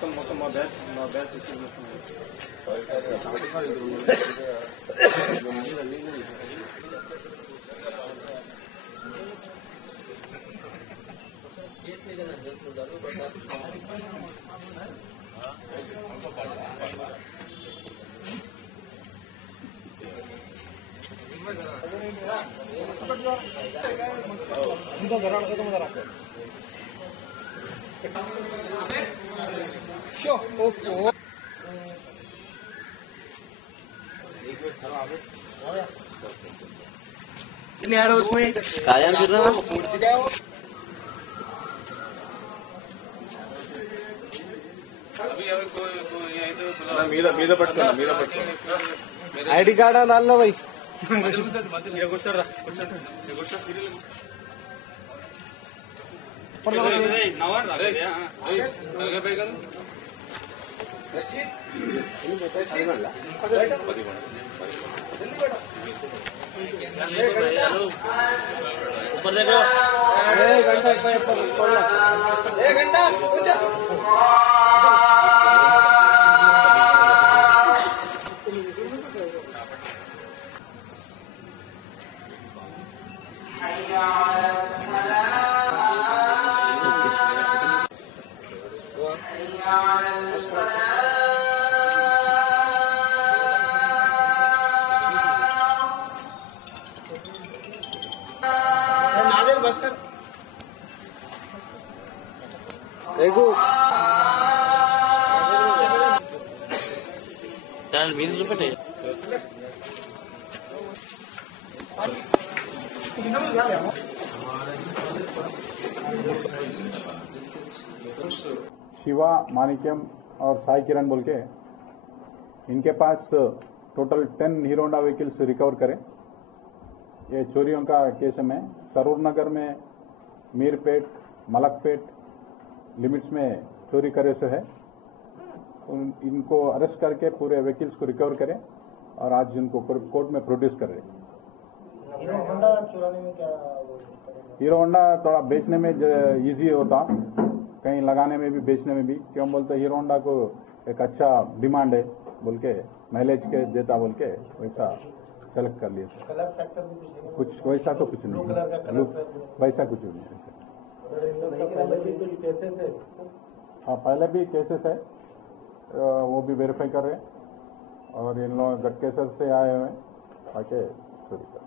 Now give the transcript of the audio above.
మొత్తం మా బ్యాచ్ ఇచ్చింది इनका घर आने का तो मजा आता है शो ओफो नहीं यार उसमें कायम गिर रहा మీద పట్టుకోండి ఐడి కార్డ్ डालना भाई కూర్చోరా ऊपर देखो घंटा नादिर बस कर देखो चल 20 रुपए शिवा मानिक्यम और साई किरण बोल के इनके पास total 10 Hero Honda vehicles recover करे। ये चोरियों का केस में सरूर नगर में मीरपेट मलकपेट लिमिट्स में चोरी करे से है। इनको अरेस्ट करके पूरे व्हीकल्स को रिकवर करें और आज इनको कोर्ट में प्रोड्यूस कर रहे। हीरो होंडा चुराने में क्या हीरो होंडा थोड़ा बेचने में इजी होता, कहीं लगाने में भी बेचने में भी। क्यों बोलते हीरो होंडा को एक अच्छा डिमांड है बोल के माइलेज के देता बोल के वैसा सेलेक्ट कर लिए सर। कलर फैक्टर भी कुछ वैसा तो कुछ नहीं वैसा कुछ नहीं है सर। हाँ पहले भी केसेस है, वो भी वेरीफाई कर रहे हैं और इन लोग गटकेसर से आए हुए हैं आके चोरी कर